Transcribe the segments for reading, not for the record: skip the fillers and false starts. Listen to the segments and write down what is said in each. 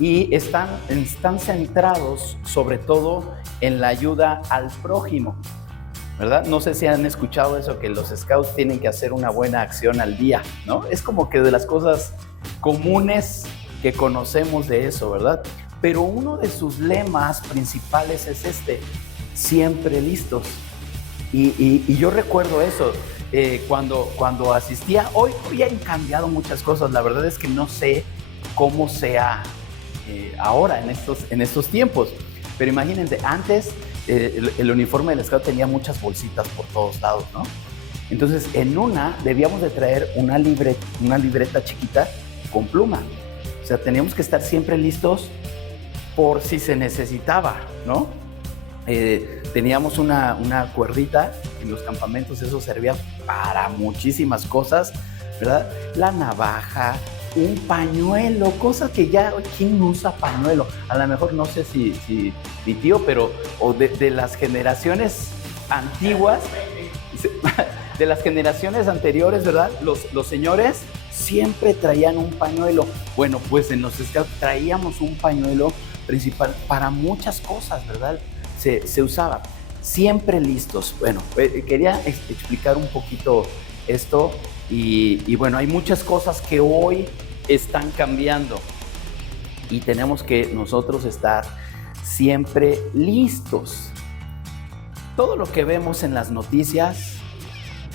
y están centrados sobre todo en la ayuda al prójimo, ¿verdad? No sé si han escuchado eso, que los scouts tienen que hacer una buena acción al día, ¿no? Es como que de las cosas comunes que conocemos de eso, ¿verdad? Pero uno de sus lemas principales es siempre listos. Y yo recuerdo eso cuando asistía. Hoy han cambiado muchas cosas, la verdad es que no sé cómo sea ahora en estos tiempos, pero imagínense, antes el uniforme del scout tenía muchas bolsitas por todos lados, ¿no? Entonces en una debíamos de traer una libreta chiquita con pluma, o sea, teníamos que estar siempre listos por si se necesitaba, ¿no? Teníamos una cuerdita en los campamentos, eso servía para muchísimas cosas, ¿verdad? La navaja, un pañuelo, cosa que ya, ¿quién usa pañuelo? A lo mejor no sé si mi tío, pero o de las generaciones antiguas, de las generaciones anteriores, ¿verdad? Los señores siempre traían un pañuelo. Bueno, pues en los scouts traíamos un pañuelo principal para muchas cosas, ¿verdad? Se usaba. Siempre listos. Bueno, quería explicar un poquito esto y bueno, hay muchas cosas que hoy están cambiando y tenemos que nosotros estar siempre listos. Todo lo que vemos en las noticias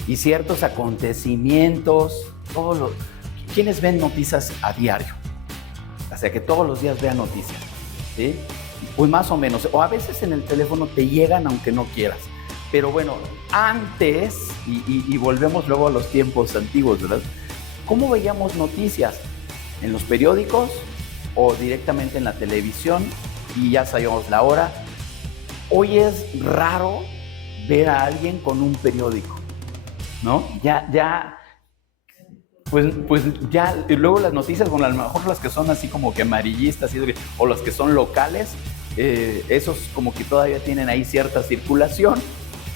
y ciertos acontecimientos, ¿quiénes ven noticias a diario? O sea, que todos los días vean noticias, ¿sí? Pues más o menos, o a veces en el teléfono te llegan aunque no quieras. Pero bueno, antes, y volvemos luego a los tiempos antiguos, ¿verdad? ¿Cómo veíamos noticias? ¿En los periódicos o directamente en la televisión? Y ya sabíamos la hora. Hoy es raro ver a alguien con un periódico, ¿no? Pues ya, y luego las noticias, bueno, a lo mejor las que son así como que amarillistas, o las que son locales, esos como que todavía tienen ahí cierta circulación,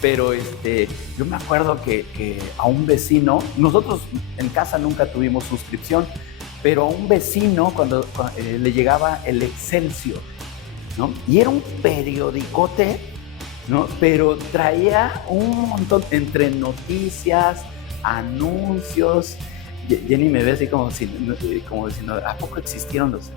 pero yo me acuerdo que a un vecino, nosotros en casa nunca tuvimos suscripción, pero a un vecino cuando le llegaba el Excelsior, ¿no? Y era un periodicote, ¿no? Pero traía un montón entre noticias, anuncios. Jenny me ve así como diciendo, ¿a poco existieron los?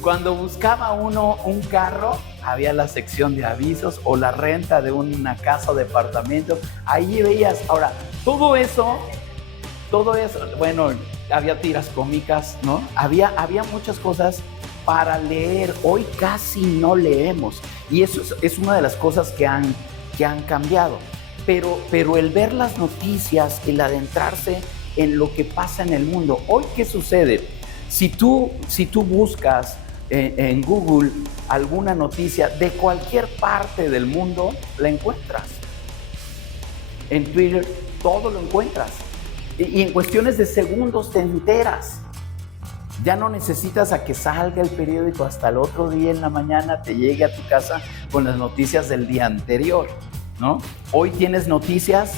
Cuando buscaba uno un carro, había la sección de avisos o la renta de una casa o departamento. Ahí veías. Ahora, todo eso, bueno, había tiras cómicas, ¿no? Había muchas cosas para leer. Hoy casi no leemos. Y eso es una de las cosas que han cambiado. Pero el ver las noticias, el adentrarse en lo que pasa en el mundo. Hoy, ¿qué sucede? Si tú buscas en Google alguna noticia de cualquier parte del mundo, la encuentras. En Twitter, todo lo encuentras. Y en cuestiones de segundos te enteras. Ya no necesitas a que salga el periódico hasta el otro día en la mañana, te llegue a tu casa con las noticias del día anterior, ¿no? Hoy tienes noticias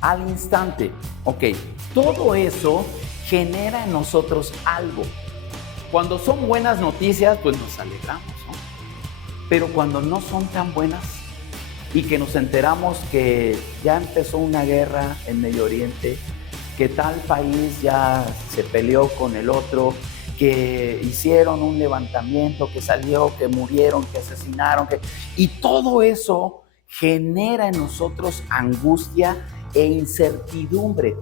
al instante. Ok, todo eso genera en nosotros algo. Cuando son buenas noticias, pues nos alegramos, ¿no? Pero cuando no son tan buenas y que nos enteramos que ya empezó una guerra en Medio Oriente, que tal país ya se peleó con el otro, que hicieron un levantamiento, que salió, que murieron, que asesinaron, y todo eso genera en nosotros angustia e incertidumbre.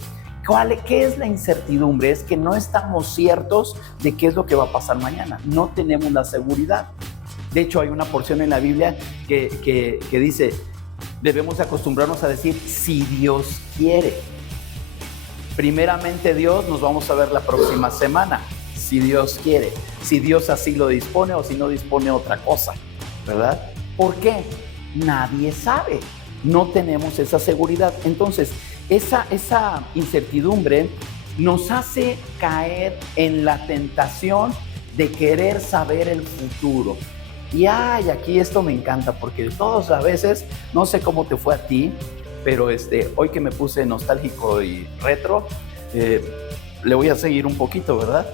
¿Qué es la incertidumbre? Es que no estamos ciertos de qué es lo que va a pasar mañana. No tenemos la seguridad. De hecho, hay una porción en la Biblia que dice, debemos acostumbrarnos a decir, si Dios quiere. Primeramente Dios, nos vamos a ver la próxima semana, si Dios quiere. Si Dios así lo dispone o si no dispone otra cosa, ¿verdad? ¿Por qué? Nadie sabe. No tenemos esa seguridad. Entonces, esa incertidumbre nos hace caer en la tentación de querer saber el futuro. Y aquí esto me encanta, porque todos a veces, no sé cómo te fue a ti, pero hoy que me puse nostálgico y retro, le voy a seguir un poquito, ¿verdad?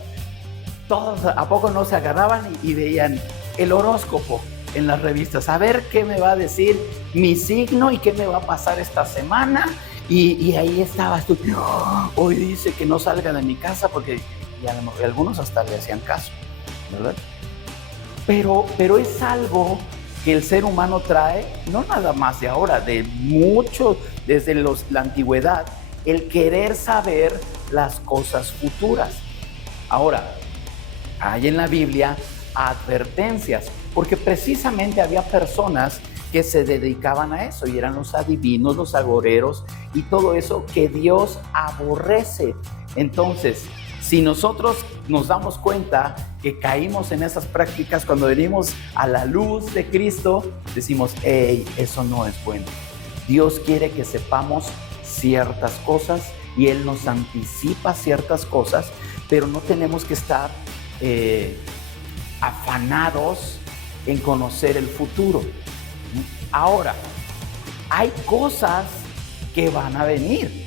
todos a poco no se agarraban y veían el horóscopo en las revistas, a ver qué me va a decir mi signo y qué me va a pasar esta semana. Y ahí estabas tú, "Oh, hoy dice que no salga de mi casa", porque y a lo mejor algunos hasta le hacían caso, ¿verdad? Pero es algo que el ser humano trae, no nada más de ahora, de mucho, desde la antigüedad, el querer saber las cosas futuras. Ahora, hay en la Biblia advertencias, porque precisamente había personas que se dedicaban a eso, y eran los adivinos, los agoreros, y todo eso que Dios aborrece. Entonces, si nosotros nos damos cuenta que caímos en esas prácticas, cuando venimos a la luz de Cristo, decimos, hey, eso no es bueno. Dios quiere que sepamos ciertas cosas y Él nos anticipa ciertas cosas, pero no tenemos que estar afanados en conocer el futuro. Ahora, hay cosas que van a venir.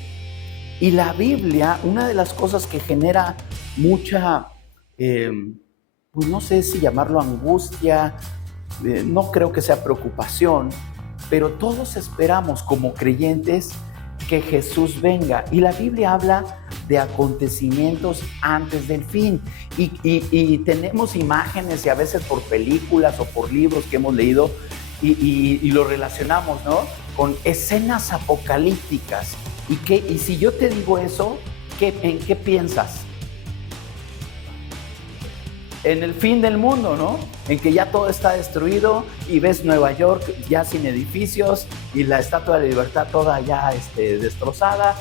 Y la Biblia, una de las cosas que genera mucha, pues no sé si llamarlo angustia, no creo que sea preocupación, pero todos esperamos como creyentes que Jesús venga. Y la Biblia habla de acontecimientos antes del fin. Y tenemos imágenes, y a veces por películas o por libros que hemos leído, y lo relacionamos, ¿no?, con escenas apocalípticas. Y si yo te digo eso, ¿en qué piensas? En el fin del mundo, ¿no? En que ya todo está destruido y ves Nueva York ya sin edificios y la Estatua de la Libertad toda ya destrozada.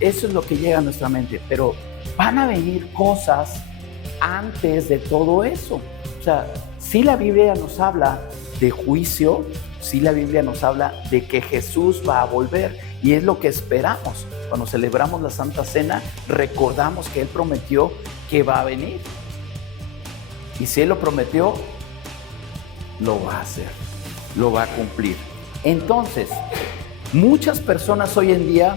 Eso es lo que llega a nuestra mente. Pero van a venir cosas antes de todo eso. O sea, sí la Biblia nos habla de juicio, sí la Biblia nos habla de que Jesús va a volver, y es lo que esperamos. Cuando celebramos la Santa Cena, recordamos que Él prometió que va a venir. Y si Él lo prometió, lo va a hacer, lo va a cumplir. Entonces, muchas personas hoy en día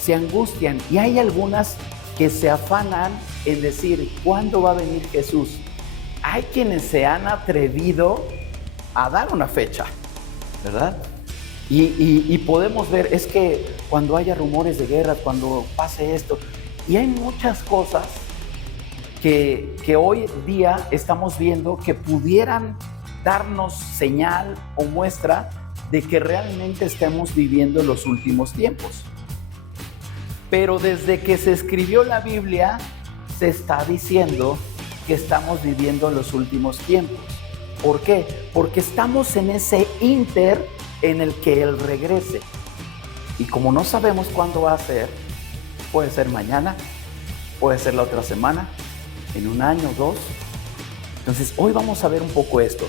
se angustian, y hay algunas que se afanan en decir, ¿cuándo va a venir Jesús? Hay quienes se han atrevido a dar una fecha, ¿verdad? Y podemos ver, es que cuando haya rumores de guerra, cuando pase esto, y hay muchas cosas que hoy día estamos viendo que pudieran darnos señal o muestra de que realmente estemos viviendo los últimos tiempos. Pero desde que se escribió la Biblia, se está diciendo que estamos viviendo los últimos tiempos. ¿Por qué? Porque estamos en ese ínter en el que Él regrese. Y como no sabemos cuándo va a ser, puede ser mañana, puede ser la otra semana, en un año, 2. Entonces, hoy vamos a ver un poco esto.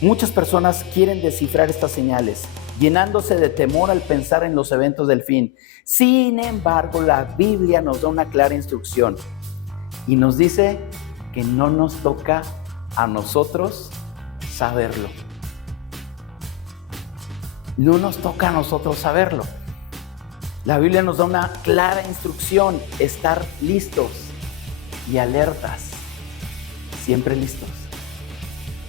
Muchas personas quieren descifrar estas señales, llenándose de temor al pensar en los eventos del fin. Sin embargo, la Biblia nos da una clara instrucción y nos dice que no nos toca a nosotros saberlo. No nos toca a nosotros saberlo. La Biblia nos da una clara instrucción: estar listos y alertas, siempre listos.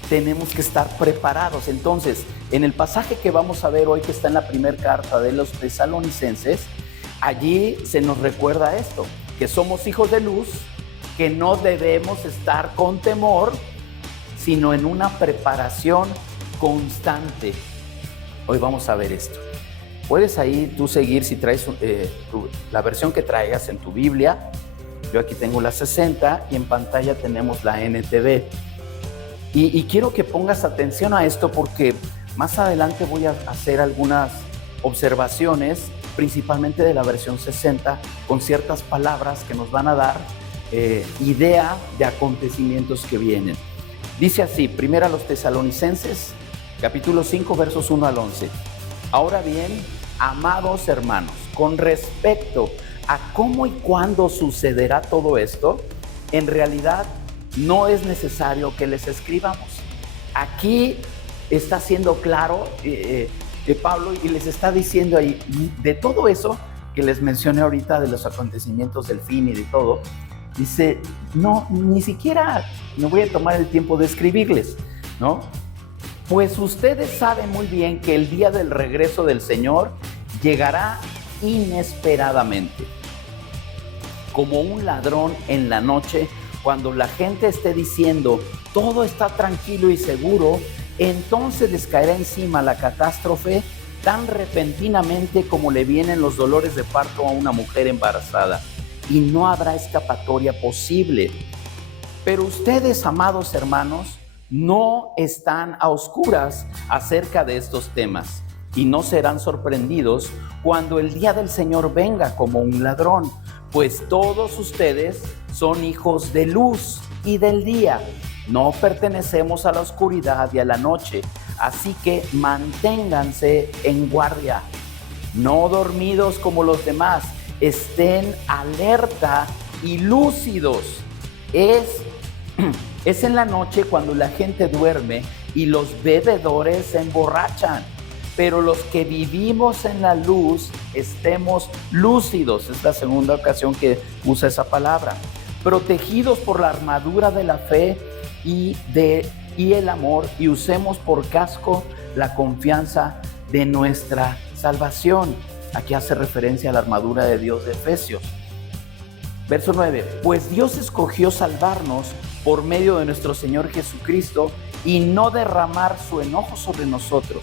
Tenemos que estar preparados. Entonces, en el pasaje que vamos a ver hoy, que está en la primera carta de los Tesalonicenses, allí se nos recuerda esto, que somos hijos de luz, que no debemos estar con temor, sino en una preparación constante. Hoy vamos a ver esto. Puedes ahí tú seguir si traes la versión que traigas en tu Biblia. Yo aquí tengo la 60 y en pantalla tenemos la NTV. Y quiero que pongas atención a esto, porque más adelante voy a hacer algunas observaciones, principalmente de la versión 60, con ciertas palabras que nos van a dar idea de acontecimientos que vienen. Dice así, primero a los Tesalonicenses, capítulo 5, versos 1 al 11. Ahora bien, amados hermanos, con respecto a cómo y cuándo sucederá todo esto, en realidad no es necesario que les escribamos. Aquí está siendo claro Pablo, y les está diciendo ahí, de todo eso que les mencioné ahorita, de los acontecimientos del fin y de todo, dice, no, ni siquiera me voy a tomar el tiempo de escribirles, ¿no? Pues ustedes saben muy bien que el día del regreso del Señor llegará inesperadamente, como un ladrón en la noche. Cuando la gente esté diciendo, todo está tranquilo y seguro, entonces les caerá encima la catástrofe tan repentinamente como le vienen los dolores de parto a una mujer embarazada, y no habrá escapatoria posible. Pero ustedes, amados hermanos, no están a oscuras acerca de estos temas, y no serán sorprendidos cuando el día del Señor venga como un ladrón, pues todos ustedes son hijos de luz y del día. No pertenecemos a la oscuridad y a la noche, así que manténganse en guardia. No dormidos como los demás, estén alerta y lúcidos. Es en la noche cuando la gente duerme y los bebedores se emborrachan. Pero los que vivimos en la luz, estemos lúcidos. Es la segunda ocasión que usa esa palabra. Protegidos por la armadura de la fe y el amor, y usemos por casco la confianza de nuestra salvación. Aquí hace referencia a la armadura de Dios de Efesios. Verso 9. Pues Dios escogió salvarnos por medio de nuestro Señor Jesucristo y no derramar su enojo sobre nosotros.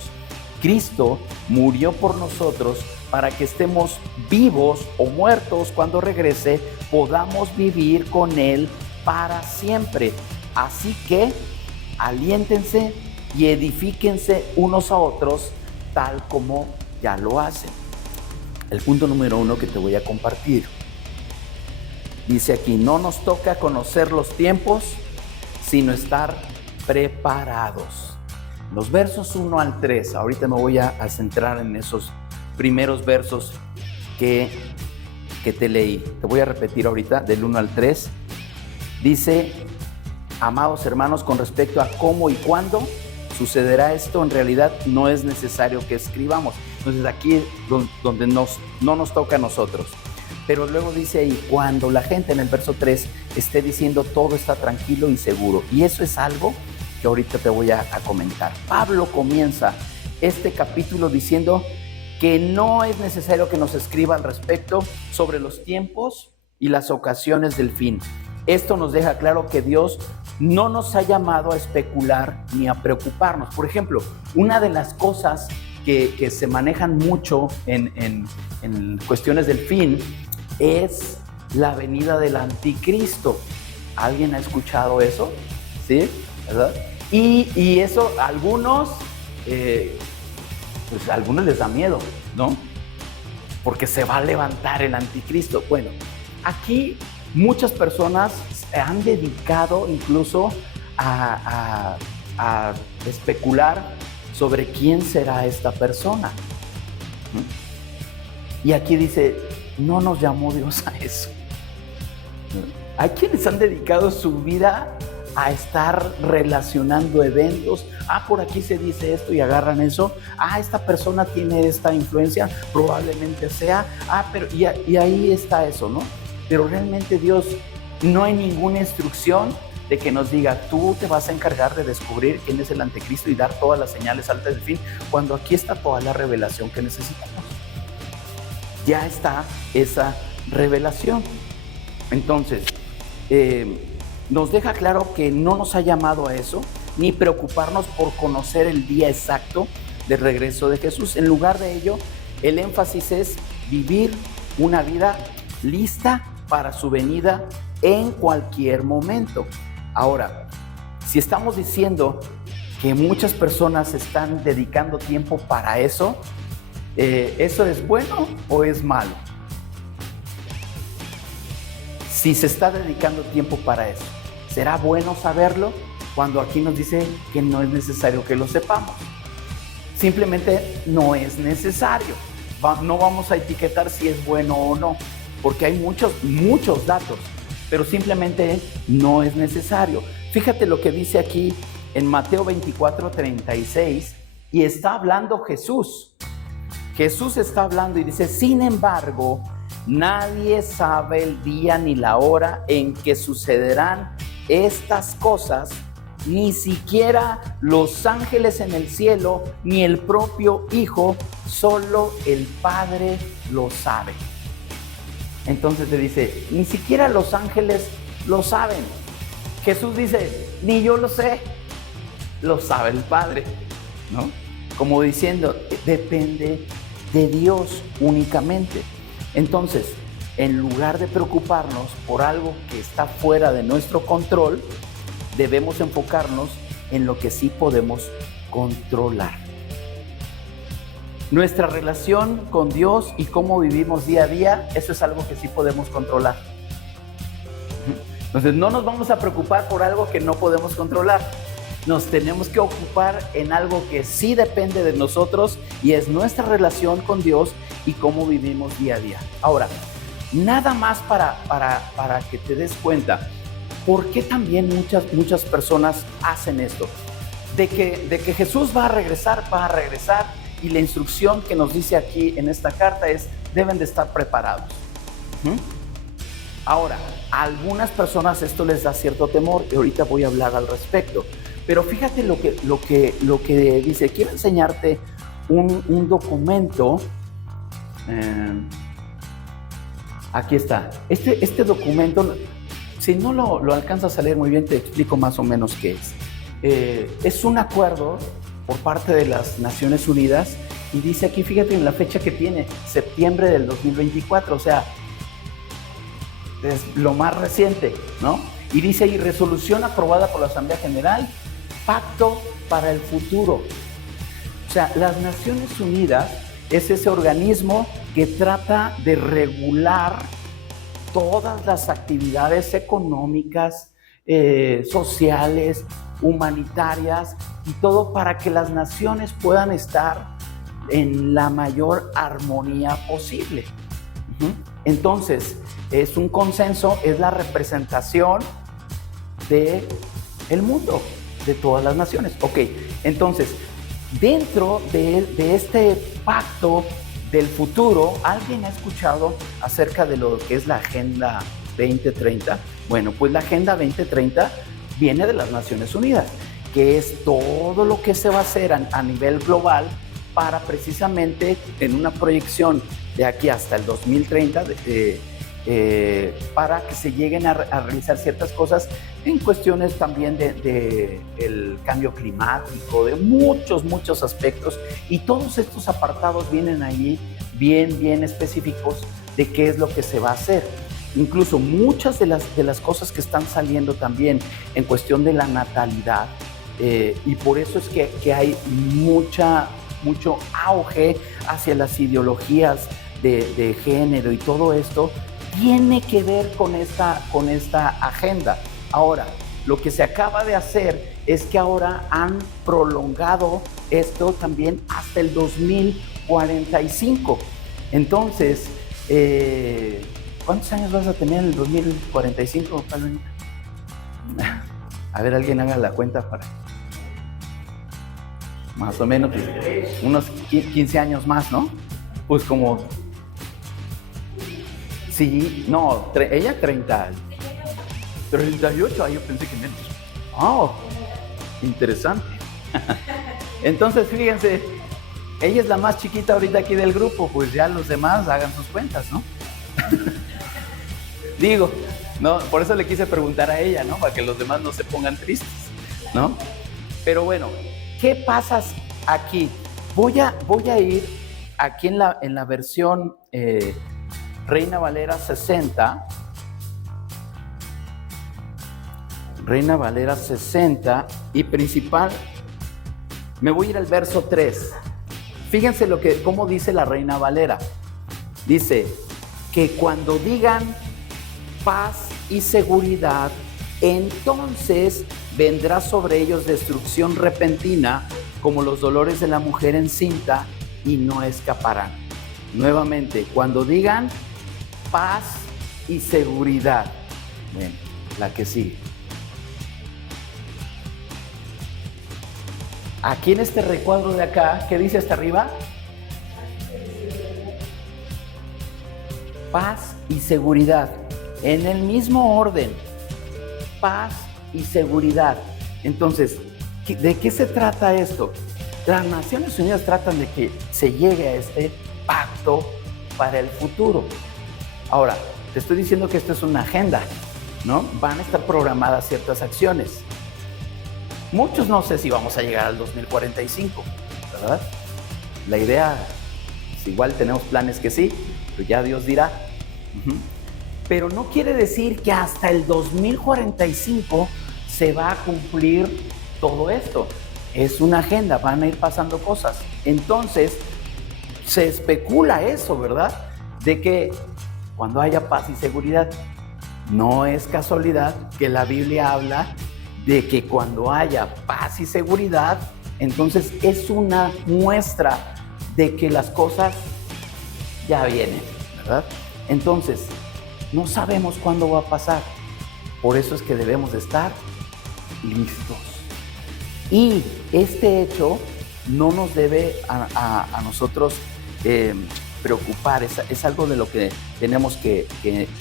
Cristo murió por nosotros para que estemos vivos o muertos cuando regrese, podamos vivir con Él para siempre. Así que aliéntense y edifíquense unos a otros tal como ya lo hacen. El punto número 1 que te voy a compartir. Dice aquí, no nos toca conocer los tiempos, sino estar preparados. Los versos 1 al 3, ahorita me voy a centrar en esos primeros versos que te leí. Te voy a repetir ahorita del 1 al 3. Dice, amados hermanos, con respecto a cómo y cuándo sucederá esto, en realidad no es necesario que escribamos. Entonces aquí es donde no nos toca a nosotros. Pero luego dice ahí, cuando la gente en el verso 3 esté diciendo todo está tranquilo y seguro. Y eso es algo que ahorita te voy a comentar. Pablo comienza este capítulo diciendo que no es necesario que nos escriba al respecto sobre los tiempos y las ocasiones del fin. Esto nos deja claro que Dios no nos ha llamado a especular ni a preocuparnos. Por ejemplo, una de las cosas que se manejan mucho en cuestiones del fin es la venida del anticristo. ¿Alguien ha escuchado eso? ¿Sí? ¿Verdad? Y eso a algunos, pues a algunos les da miedo, ¿no? Porque se va a levantar el anticristo. Bueno, aquí muchas personas se han dedicado incluso a especular sobre quién será esta persona. Y aquí dice, no nos llamó Dios a eso. Hay quienes han dedicado su vida a estar relacionando eventos. Por aquí se dice esto y agarran eso. Esta persona tiene esta influencia, probablemente sea. Pero y ahí está eso, ¿no? Pero realmente Dios, no hay ninguna instrucción de que nos diga, tú te vas a encargar de descubrir quién es el anticristo y dar todas las señales altas del fin, cuando aquí está toda la revelación que necesitamos. Ya está esa revelación. Entonces, nos deja claro que no nos ha llamado a eso, ni preocuparnos por conocer el día exacto del regreso de Jesús. En lugar de ello, el énfasis es vivir una vida lista para su venida en cualquier momento. Ahora, si estamos diciendo que muchas personas están dedicando tiempo para eso, ¿eso es bueno o es malo? Si se está dedicando tiempo para eso, ¿será bueno saberlo cuando aquí nos dice que no es necesario que lo sepamos? Simplemente no es necesario. No vamos a etiquetar si es bueno o no, porque hay muchos datos, pero simplemente no es necesario. Fíjate lo que dice aquí en Mateo 24:36, y está hablando Jesús. Jesús está hablando y dice, sin embargo, Nadie sabe el día ni la hora en que sucederán estas cosas, ni siquiera los ángeles en el cielo, ni el propio Hijo, solo el Padre lo sabe. Entonces te dice, ni siquiera los ángeles lo saben. Jesús dice, ni yo lo sé, lo sabe el Padre, ¿no? Como diciendo, depende de Dios únicamente. Entonces, en lugar de preocuparnos por algo que está fuera de nuestro control, debemos enfocarnos en lo que sí podemos controlar. Nuestra relación con Dios y cómo vivimos día a día, eso es algo que sí podemos controlar. Entonces, no nos vamos a preocupar por algo que no podemos controlar. Nos tenemos que ocupar en algo que sí depende de nosotros y es nuestra relación con Dios y cómo vivimos día a día. Ahora, nada más para que te des cuenta, ¿por qué también muchas personas hacen esto? De que Jesús va a regresar y la instrucción que nos dice aquí en esta carta es, deben de estar preparados. Ahora, a algunas personas esto les da cierto temor y ahorita voy a hablar al respecto. Pero fíjate lo que dice. Quiero enseñarte un documento. Aquí está. Este documento, si no lo alcanzas a leer muy bien, te explico más o menos qué es. Es un acuerdo por parte de las Naciones Unidas y dice aquí, fíjate en la fecha que tiene, septiembre del 2024, o sea, es lo más reciente, ¿no? Y dice ahí, resolución aprobada por la Asamblea General, Pacto para el Futuro. O sea, las Naciones Unidas es ese organismo que trata de regular todas las actividades económicas, sociales, humanitarias y todo para que las naciones puedan estar en la mayor armonía posible. Entonces, es un consenso, es la representación del mundo, de todas las naciones. Ok, entonces, dentro de este pacto del futuro, ¿alguien ha escuchado acerca de lo que es la Agenda 2030? Bueno, pues la Agenda 2030 viene de las Naciones Unidas, que es todo lo que se va a hacer a nivel global para precisamente en una proyección de aquí hasta el 2030, para que se lleguen a realizar ciertas cosas en cuestiones también de el cambio climático, de muchos aspectos, y todos estos apartados vienen ahí bien específicos de qué es lo que se va a hacer. Incluso muchas de las cosas que están saliendo también en cuestión de la natalidad, y por eso es que hay mucho auge hacia las ideologías de género y todo esto, tiene que ver con esta agenda. Ahora, lo que se acaba de hacer es que ahora han prolongado esto también hasta el 2045. Entonces, ¿cuántos años vas a tener en el 2045, Palomita? A ver, alguien haga la cuenta para... Más o menos, pues, unos 15 años más, ¿no? Pues como... Sí, no, ella 30. 38, yo pensé que menos. Oh, interesante. Entonces, fíjense, ella es la más chiquita ahorita aquí del grupo, pues ya los demás hagan sus cuentas, ¿no? Digo, no, por eso le quise preguntar a ella, ¿no? Para que los demás no se pongan tristes, ¿no? Pero bueno, ¿qué pasa aquí? Voy a ir aquí en la versión Reina Valera 60. Reina Valera 60 y principal, me voy a ir al verso 3. Fíjense cómo dice la Reina Valera. Dice que cuando digan paz y seguridad, entonces vendrá sobre ellos destrucción repentina, como los dolores de la mujer encinta, y no escaparán. Nuevamente, cuando digan paz y seguridad. Bueno, la que sigue. Aquí en este recuadro de acá, ¿qué dice hasta arriba? paz y seguridad. En el mismo orden, paz y seguridad. Entonces, ¿de qué se trata esto? Las Naciones Unidas tratan de que se llegue a este pacto para el futuro. Ahora, te estoy diciendo que esto es una agenda, ¿no? Van a estar programadas ciertas acciones. Muchos no sé si vamos a llegar al 2045, ¿verdad? La idea, igual tenemos planes que sí, pero ya Dios dirá. Pero no quiere decir que hasta el 2045 se va a cumplir todo esto. Es una agenda, van a ir pasando cosas. Entonces, se especula eso, ¿verdad? De que cuando haya paz y seguridad, no es casualidad que la Biblia habla de que cuando haya paz y seguridad, entonces es una muestra de que las cosas ya vienen, ¿verdad? Entonces, no sabemos cuándo va a pasar. Por eso es que debemos de estar listos. Y este hecho no nos debe a nosotros preocupar. Es algo de lo que tenemos que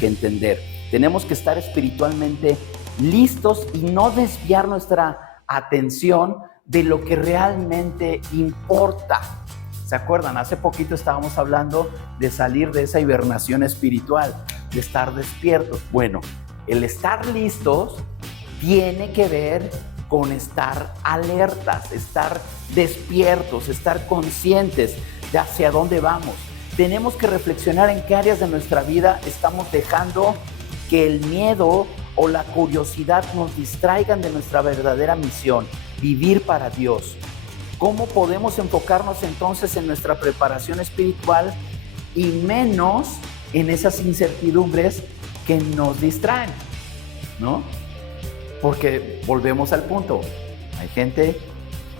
entender. Tenemos que estar espiritualmente listos y no desviar nuestra atención de lo que realmente importa. ¿Se acuerdan? Hace poquito estábamos hablando de salir de esa hibernación espiritual, de estar despiertos. Bueno, el estar listos tiene que ver con estar alertas, estar despiertos, estar conscientes de hacia dónde vamos. Tenemos que reflexionar en qué áreas de nuestra vida estamos dejando que el miedo o la curiosidad nos distraigan de nuestra verdadera misión, vivir para Dios. ¿Cómo podemos enfocarnos entonces en nuestra preparación espiritual y menos en esas incertidumbres que nos distraen, ¿no? Porque volvemos al punto, hay gente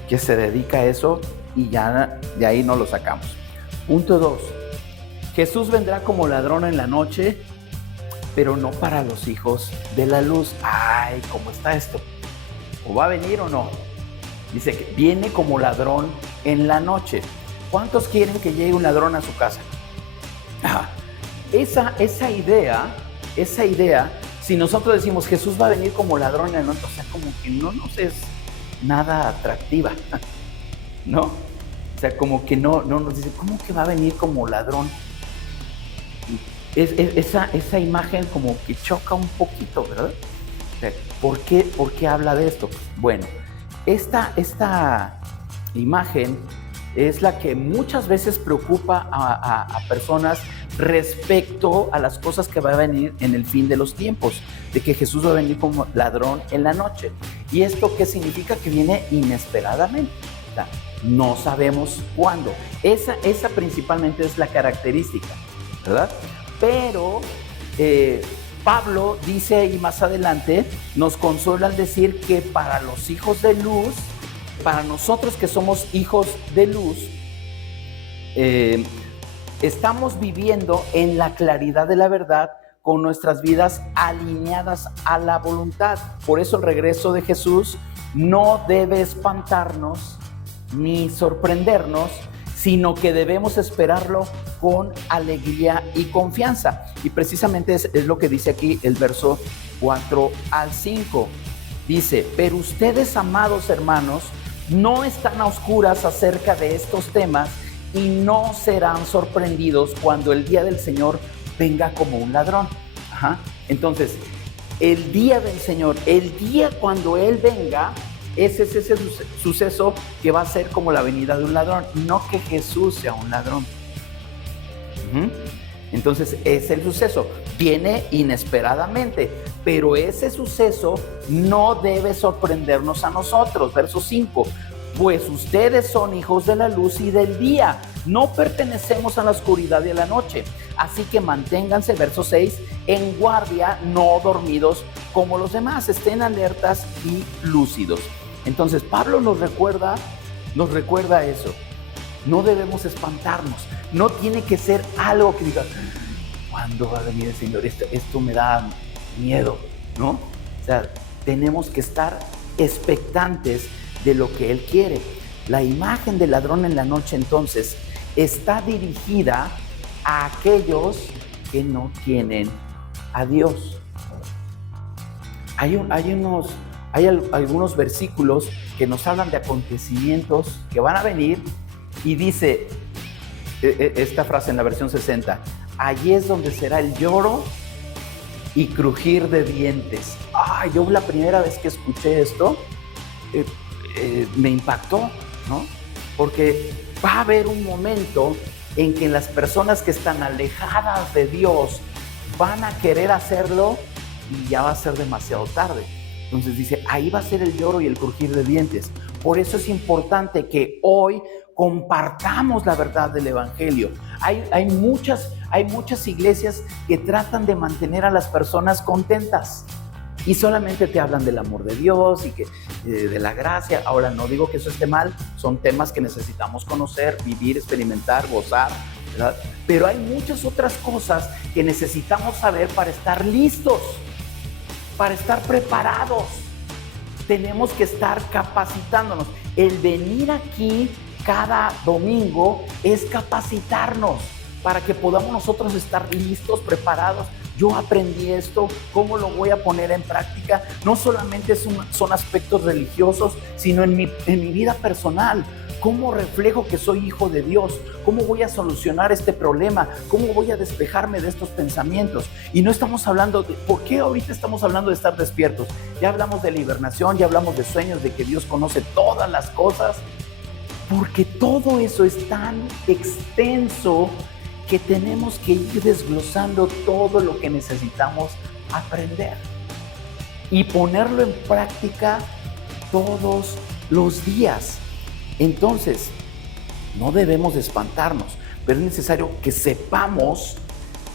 que se dedica a eso y ya de ahí no lo sacamos. Punto 2, Jesús vendrá como ladrón en la noche, pero no para los hijos de la luz. Ay, ¿cómo está esto? ¿O va a venir o no? Dice que viene como ladrón en la noche. ¿Cuántos quieren que llegue un ladrón a su casa? Esa idea, si nosotros decimos Jesús va a venir como ladrón en la noche, o sea, como que no nos es nada atractiva, ¿no? O sea, como que no nos dice, ¿cómo que va a venir como ladrón? Esa imagen como que choca un poquito, ¿verdad? O sea, ¿por qué habla de esto? Bueno, esta imagen es la que muchas veces preocupa a personas respecto a las cosas que va a venir en el fin de los tiempos, de que Jesús va a venir como ladrón en la noche. ¿Y esto qué significa? Que viene inesperadamente. O sea, no sabemos cuándo. Esa principalmente es la característica, ¿verdad? Pero Pablo dice ahí más adelante, nos consuela al decir que para los hijos de luz, para nosotros que somos hijos de luz, estamos viviendo en la claridad de la verdad con nuestras vidas alineadas a la voluntad. Por eso el regreso de Jesús no debe espantarnos ni sorprendernos, sino que debemos esperarlo con alegría y confianza. Y precisamente es lo que dice aquí el verso 4 al 5. Dice, pero ustedes, amados hermanos, no están a oscuras acerca de estos temas y no serán sorprendidos cuando el día del Señor venga como un ladrón. Entonces, el día del Señor, el día cuando Él venga, ese es ese suceso que va a ser como la venida de un ladrón, no que Jesús sea un ladrón. Entonces es el suceso, viene inesperadamente, pero ese suceso no debe sorprendernos a nosotros. Verso 5, pues ustedes son hijos de la luz y del día, no pertenecemos a la oscuridad y a la noche, así que manténganse, verso 6, en guardia, no dormidos como los demás, estén alertas y lúcidos. Entonces Pablo nos recuerda eso. No debemos espantarnos. No tiene que ser algo que diga, ¿cuándo va a venir el Señor? Esto me da miedo, ¿no? O sea, tenemos que estar expectantes de lo que Él quiere. La imagen del ladrón en la noche, entonces, está dirigida a aquellos que no tienen a Dios. Hay algunos versículos que nos hablan de acontecimientos que van a venir y dice esta frase en la versión 60: allí es donde será el lloro y crujir de dientes. Yo la primera vez que escuché esto me impactó, ¿no? Porque va a haber un momento en que las personas que están alejadas de Dios van a querer hacerlo y ya va a ser demasiado tarde. Entonces dice, ahí va a ser el lloro y el crujir de dientes. Por eso es importante que hoy compartamos la verdad del Evangelio. Hay muchas iglesias que tratan de mantener a las personas contentas y solamente te hablan del amor de Dios y que de la gracia. Ahora, no digo que eso esté mal, son temas que necesitamos conocer, vivir, experimentar, gozar, ¿verdad? Pero hay muchas otras cosas que necesitamos saber para estar listos, para estar preparados. Tenemos que estar capacitándonos. El venir aquí cada domingo es capacitarnos para que podamos nosotros estar listos, preparados. Yo aprendí esto, ¿cómo lo voy a poner en práctica? No solamente son aspectos religiosos, sino en mi vida personal. ¿Cómo reflejo que soy hijo de Dios? ¿Cómo voy a solucionar este problema? ¿Cómo voy a despejarme de estos pensamientos? Y no estamos hablando de... ¿Por qué ahorita estamos hablando de estar despiertos? Ya hablamos de la hibernación, ya hablamos de sueños, de que Dios conoce todas las cosas. Porque todo eso es tan extenso que tenemos que ir desglosando todo lo que necesitamos aprender y ponerlo en práctica todos los días. Entonces, no debemos de espantarnos, pero es necesario que sepamos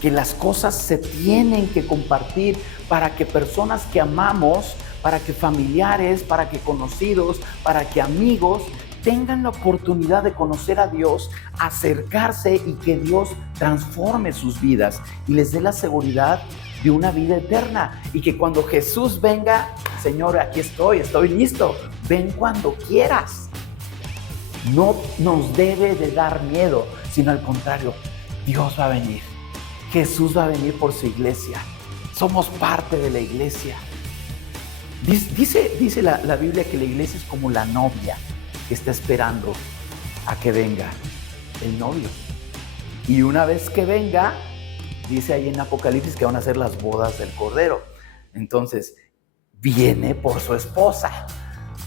que las cosas se tienen que compartir para que personas que amamos, para que familiares, para que conocidos, para que amigos tengan la oportunidad de conocer a Dios, acercarse y que Dios transforme sus vidas y les dé la seguridad de una vida eterna. Y que cuando Jesús venga, Señor, aquí estoy listo, ven cuando quieras. No nos debe de dar miedo, sino al contrario, Dios va a venir. Jesús va a venir por su iglesia. Somos parte de la iglesia. Dice la Biblia que la iglesia es como la novia que está esperando a que venga el novio. Y una vez que venga, dice ahí en Apocalipsis que van a ser las bodas del Cordero. Entonces, viene por su esposa,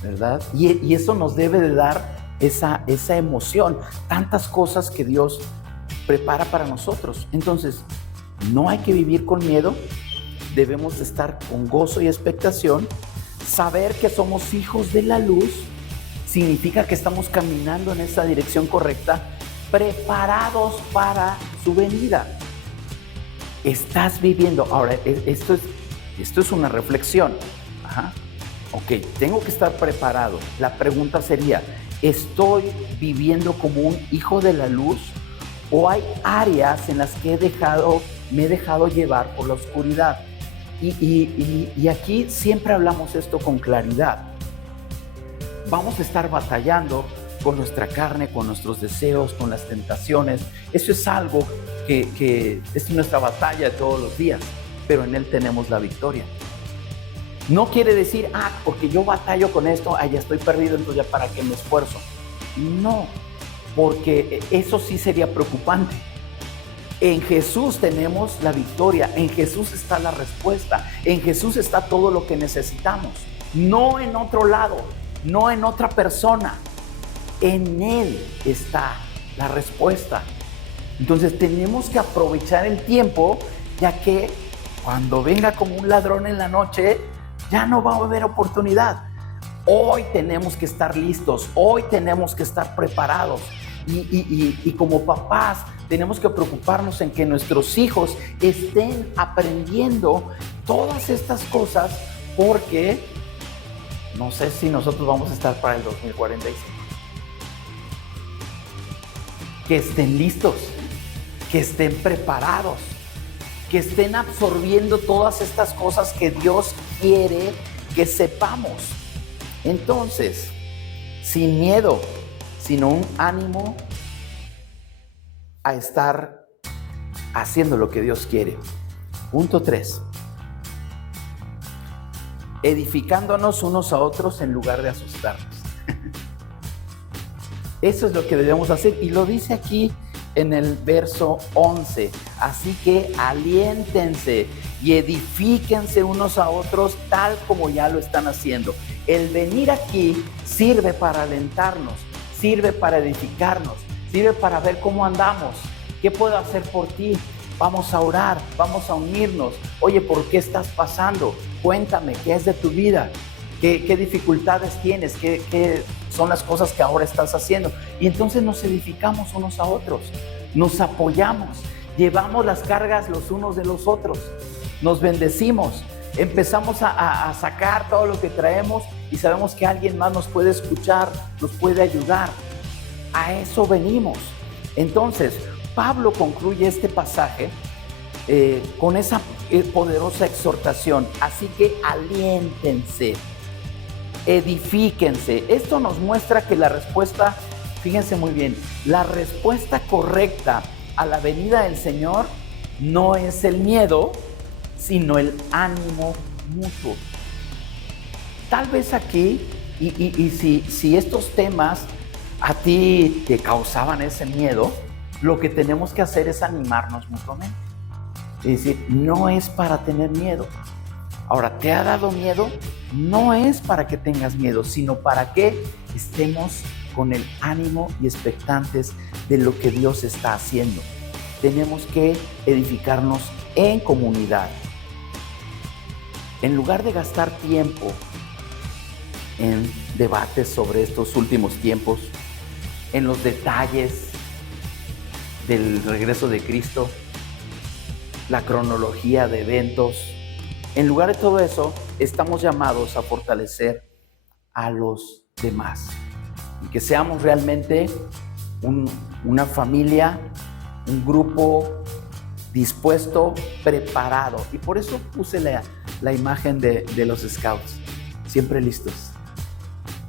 ¿verdad? Y eso nos debe de dar esa emoción, tantas cosas que Dios prepara para nosotros. Entonces, no hay que vivir con miedo, debemos de estar con gozo y expectación. Saber que somos hijos de la luz significa que estamos caminando en esa dirección correcta, preparados para su venida. Estás viviendo, ahora esto es una reflexión. Ok, tengo que estar preparado. La pregunta sería, ¿estoy viviendo como un hijo de la luz o hay áreas en las que me he dejado llevar por la oscuridad? Y aquí siempre hablamos esto con claridad. Vamos a estar batallando con nuestra carne, con nuestros deseos, con las tentaciones. Eso es algo que es nuestra batalla de todos los días, pero en Él tenemos la victoria. No quiere decir, porque yo batallo con esto, ya estoy perdido, entonces ya para qué me esfuerzo. No, porque eso sí sería preocupante. En Jesús tenemos la victoria, en Jesús está la respuesta, en Jesús está todo lo que necesitamos. No en otro lado, no en otra persona. En Él está la respuesta. Entonces tenemos que aprovechar el tiempo, ya que cuando venga como un ladrón en la noche, ya no va a haber oportunidad. Hoy tenemos que estar listos, hoy tenemos que estar preparados. Y como papás tenemos que preocuparnos en que nuestros hijos estén aprendiendo todas estas cosas, porque no sé si nosotros vamos a estar para el 2045. Que estén listos, que estén preparados, que estén absorbiendo todas estas cosas que Dios quiere que sepamos. Entonces, sin miedo, sino un ánimo a estar haciendo lo que Dios quiere. Punto 3. Edificándonos unos a otros en lugar de asustarnos. Eso es lo que debemos hacer, y lo dice aquí en el verso 11. Así que aliéntense y edifíquense unos a otros tal como ya lo están haciendo. El venir aquí sirve para alentarnos, sirve para edificarnos, sirve para ver cómo andamos. ¿Qué puedo hacer por ti? Vamos a orar, vamos a unirnos. Oye, ¿por qué estás pasando? Cuéntame, ¿qué es de tu vida? ¿Qué dificultades tienes? ¿Qué son las cosas que ahora estás haciendo? Y entonces nos edificamos unos a otros, nos apoyamos, llevamos las cargas los unos de los otros, nos bendecimos, empezamos a sacar todo lo que traemos y sabemos que alguien más nos puede escuchar, nos puede ayudar. A eso venimos. Entonces, Pablo concluye este pasaje con esa poderosa exhortación. Así que aliéntense, edifíquense. Esto nos muestra que la respuesta, fíjense muy bien, la respuesta correcta a la venida del Señor no es el miedo, sino el ánimo mutuo. Tal vez aquí, si estos temas a ti te causaban ese miedo, lo que tenemos que hacer es animarnos mutuamente. Es decir, no es para tener miedo. Ahora, ¿te ha dado miedo? No es para que tengas miedo, sino para que estemos con el ánimo y expectantes de lo que Dios está haciendo. Tenemos que edificarnos en comunidad. En lugar de gastar tiempo en debates sobre estos últimos tiempos, en los detalles del regreso de Cristo, la cronología de eventos, en lugar de todo eso, estamos llamados a fortalecer a los demás y que seamos realmente una familia, un grupo dispuesto, preparado. Y por eso puse la imagen de los scouts, siempre listos,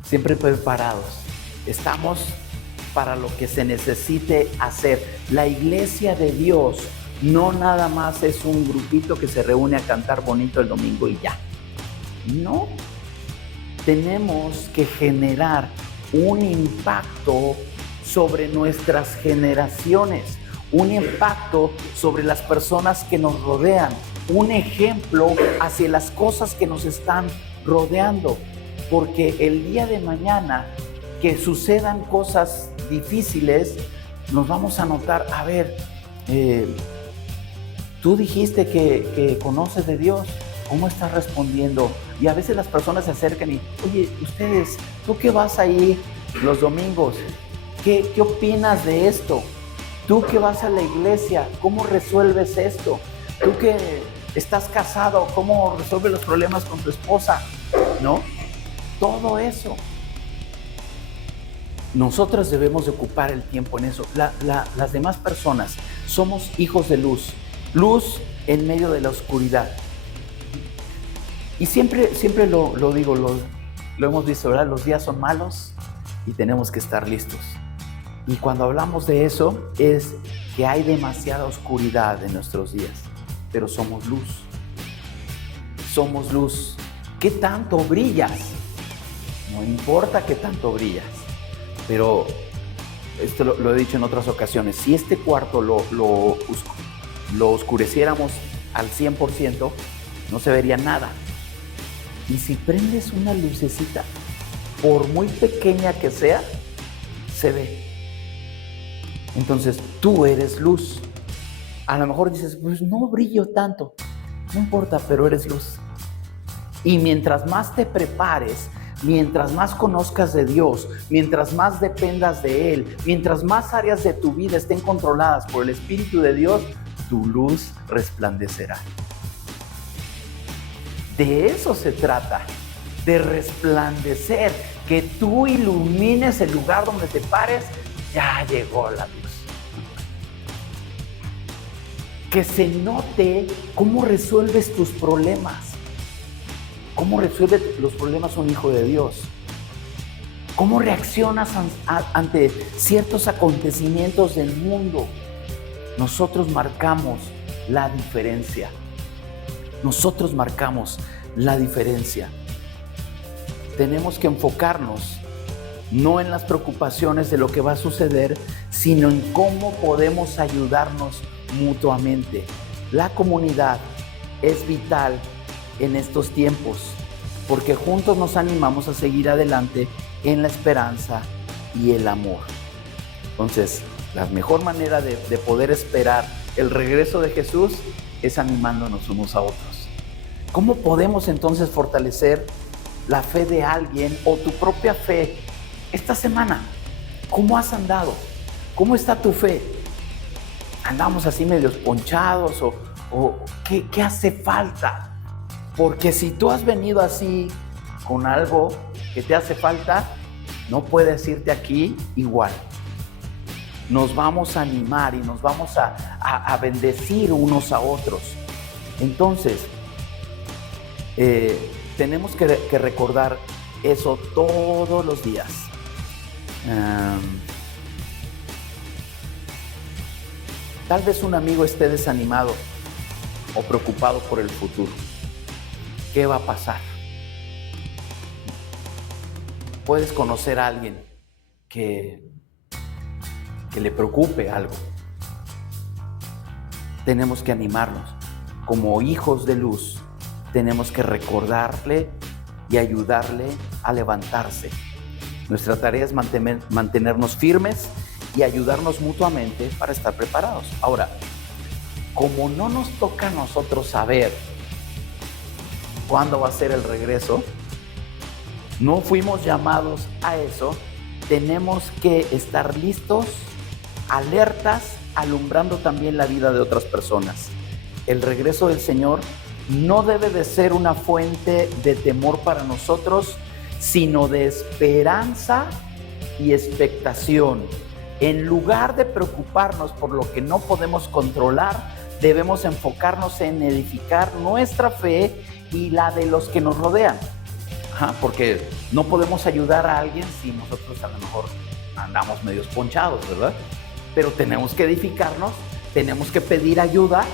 siempre preparados. Estamos para lo que se necesite hacer. La iglesia de Dios no nada más es un grupito que se reúne a cantar bonito el domingo y ya. No, tenemos que generar un impacto sobre nuestras generaciones, un impacto sobre las personas que nos rodean, un ejemplo hacia las cosas que nos están rodeando, porque el día de mañana que sucedan cosas difíciles, nos vamos a notar, a ver, tú dijiste que conoces de Dios, ¿cómo estás respondiendo? Y a veces las personas se acercan y, oye, ustedes, ¿tú que vas ahí los domingos? ¿Qué opinas de esto? Tú que vas a la iglesia, ¿cómo resuelves esto? Tú que estás casado, ¿cómo resuelves los problemas con tu esposa? ¿No? Todo eso. Nosotros debemos de ocupar el tiempo en eso. Las demás personas somos hijos de luz, luz en medio de la oscuridad. Y siempre lo digo, lo hemos visto, ¿verdad? Los días son malos y tenemos que estar listos. Y cuando hablamos de eso es que hay demasiada oscuridad en nuestros días, pero somos luz. Somos luz. ¿Qué tanto brillas? No importa qué tanto brillas. Pero esto lo he dicho en otras ocasiones, si este cuarto lo oscureciéramos al 100%, no se vería nada. Y si prendes una lucecita, por muy pequeña que sea, se ve. Entonces, tú eres luz. A lo mejor dices, pues no brillo tanto. No importa, pero eres luz. Y mientras más te prepares, mientras más conozcas de Dios, mientras más dependas de Él, mientras más áreas de tu vida estén controladas por el Espíritu de Dios, tu luz resplandecerá. De eso se trata, de resplandecer, que tú ilumines el lugar donde te pares. Ya llegó la luz. Que se note cómo resuelves tus problemas. ¿Cómo resuelves los problemas un hijo de Dios? ¿Cómo reaccionas ante ciertos acontecimientos del mundo? nosotros marcamos la diferencia. Nosotros marcamos la diferencia. Tenemos que enfocarnos no en las preocupaciones de lo que va a suceder, sino en cómo podemos ayudarnos mutuamente. La comunidad es vital en estos tiempos, porque juntos nos animamos a seguir adelante en la esperanza y el amor. Entonces, la mejor manera de poder esperar el regreso de Jesús es animándonos unos a otros. ¿Cómo podemos entonces fortalecer la fe de alguien o tu propia fe esta semana? ¿Cómo has andado? ¿Cómo está tu fe? ¿Andamos así medios ponchados o qué hace falta? Porque si tú has venido así con algo que te hace falta, no puedes irte aquí igual. Nos vamos a animar y nos vamos a bendecir unos a otros. Entonces, tenemos que recordar eso todos los días. Tal vez un amigo esté desanimado o preocupado por el futuro. ¿Qué va a pasar? Puedes conocer a alguien que le preocupe algo. Tenemos que animarnos. Como hijos de luz, tenemos que recordarle y ayudarle a levantarse. Nuestra tarea es mantenernos firmes y ayudarnos mutuamente para estar preparados. Ahora, como no nos toca a nosotros saber cuándo va a ser el regreso, no fuimos llamados a eso, tenemos que estar listos, alertas, alumbrando también la vida de otras personas. El regreso del Señor no debe de ser una fuente de temor para nosotros, sino de esperanza y expectación. En lugar de preocuparnos por lo que no podemos controlar, debemos enfocarnos en edificar nuestra fe y la de los que nos rodean. Porque no podemos ayudar a alguien si nosotros a lo mejor andamos medios ponchados, ¿verdad? Pero tenemos que edificarnos, tenemos que pedir ayuda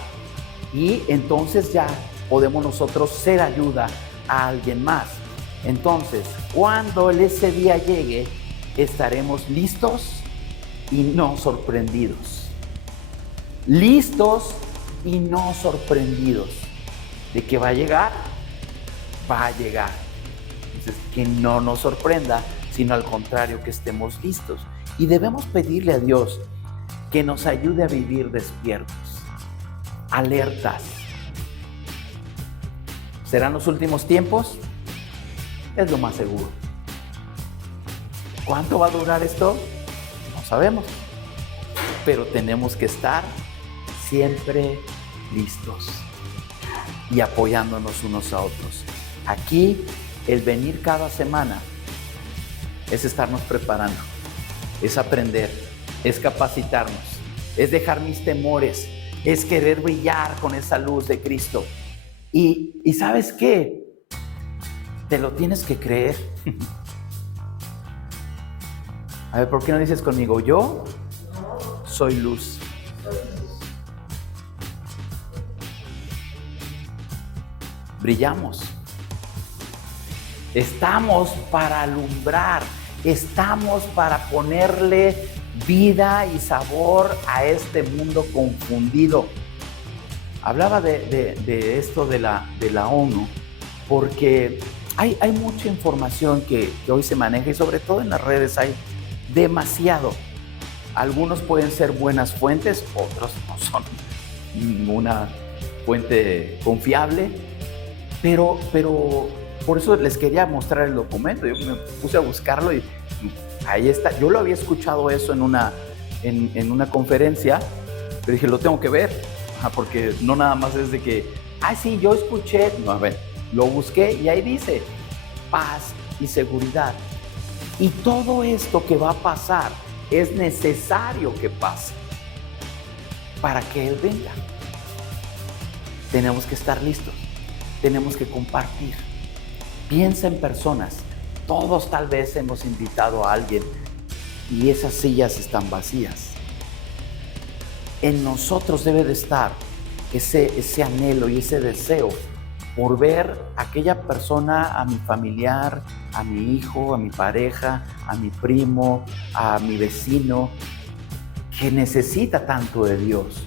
y entonces ya podemos nosotros ser ayuda a alguien más. Entonces, cuando ese día llegue, estaremos listos y no sorprendidos. Listos y no sorprendidos. De que va a llegar, va a llegar. Entonces, que no nos sorprenda, sino al contrario, que estemos listos. Y debemos pedirle a Dios que nos ayude a vivir despiertos, alertas. ¿Serán los últimos tiempos? Es lo más seguro. ¿Cuánto va a durar esto? No sabemos. Pero tenemos que estar siempre listos y apoyándonos unos a otros. Aquí, el venir cada semana es estarnos preparando, es aprender, es capacitarnos, es dejar mis temores, es querer brillar con esa luz de Cristo. Y ¿sabes qué? Te lo tienes que creer. A ver, ¿por qué no dices conmigo? Yo soy luz. Brillamos. Estamos para alumbrar. Estamos para ponerle vida y sabor a este mundo confundido. Hablaba de esto de la ONU porque hay mucha información que hoy se maneja y sobre todo en las redes hay demasiado. Algunos pueden ser buenas fuentes, otros no son ninguna fuente confiable, pero por eso les quería mostrar el documento. Yo me puse a buscarlo y ahí está. Yo lo había escuchado eso en una conferencia, pero dije, lo tengo que ver, porque no nada más es de que, sí, yo escuché. No, a ver, lo busqué y ahí dice, paz y seguridad. Y todo esto que va a pasar es necesario que pase para que Él venga. Tenemos que estar listos, tenemos que compartir. Piensa en personas. Todos tal vez hemos invitado a alguien y esas sillas están vacías. En nosotros debe de estar ese anhelo y ese deseo por ver a aquella persona, a mi familiar, a mi hijo, a mi pareja, a mi primo, a mi vecino, que necesita tanto de Dios.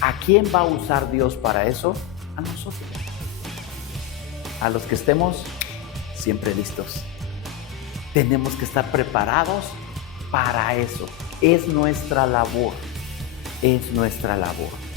¿A quién va a usar Dios para eso? A nosotros. A los que estemos siempre listos. Tenemos que estar preparados para eso. Es nuestra labor. Es nuestra labor.